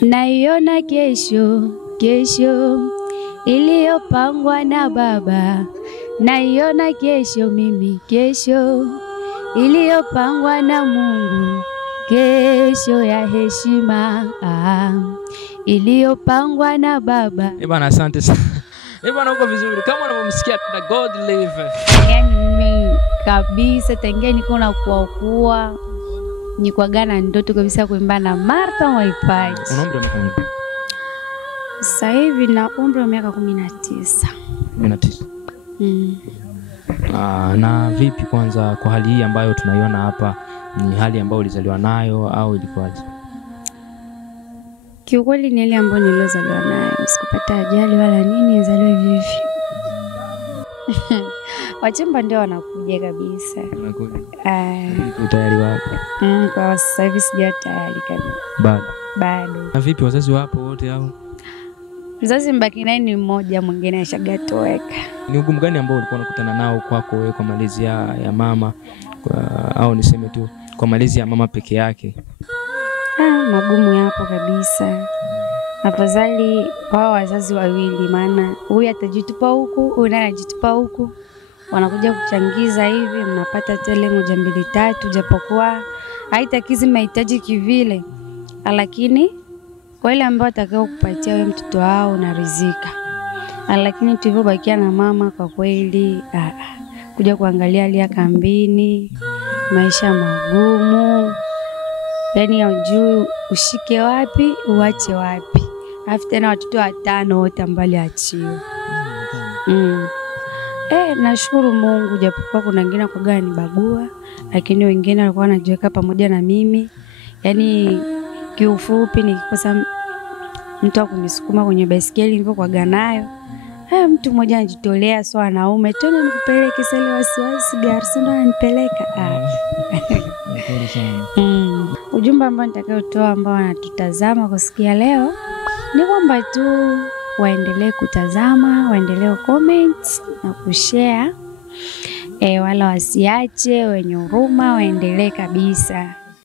Naiona kesho, kesho iliyopangwa na Baba. Naiona kesho mimi, kesho iliyopangwa na Mungu. Kesho ya heshima iliyopangwa na Baba. Bwana asante sana. Bwana uko vizuri kama unavyomsikia tuna God live. Yaani mimi kabisa tangia niko na kuwa ni kwa gana ndoto kabisa kuimba na Martha Mwaipaji. Una umri wa miaka mingapi? Sasa hivi na umri wa miaka 19. 19. Na vipi kwanza kwa hali hii ambayo tunaiona hapa, ni hali ambayo ulizaliwa nayo au ilikuwaje? Kiukweli ni ile ambayo nilizaliwa nayo, sikupata ajali wala nini, nilizaliwa hivi. Wachumba ndio wanakuja kabisa. Wanakuja. Utayari wapo? Kwa sasa hivi sija tayari kabisa. Bado. Na vipi wazazi wapo wote au? Mzazi mbaki naye ni mmoja, mwingine ashagatoweka. Ni ugumu gani ambao ulikuwa unakutana nao kwako wewe kwa malezi ya mama au niseme tu kwa malezi ya mama peke yake? Magumu yapo kabisa. Afadhali wao wazazi wawili, maana huyu atajitupa huku, huyu naye anajitupa huku. Wanakuja kuchangiza hivi, mnapata tele 1 2 3, japokuwa haitakizi mahitaji kivile. Lakini kwa ile ambao atakao kupatia wewe mtoto wao unaridhika. Lakini tulivyobakia na mama kwa kweli kuja kuangalia hali ya kambini, maisha magumu. Yaani hujui ushike wapi, uache wapi. Alafu tena watoto 5 wote ambao achiwa. Nashukuru Mungu japokuwa kuna wengine kwa gani bagua, lakini wengine walikuwa wanajiweka pamoja na mimi. Yaani kiufupi nikikosa mtu wa kunisukuma kwenye baisikeli nilivyo kwa ganayo, mtu mmoja anajitolea sio wanaume tu nikupeleke sele wasiwasi garso ndo anipeleka. Ujumbe ambao nitakayotoa ambao wanatutazama kusikia leo ni kwamba tu waendelee kutazama, waendelee comment na kushare. Wala wasiache, wenye huruma waendelee kabisa.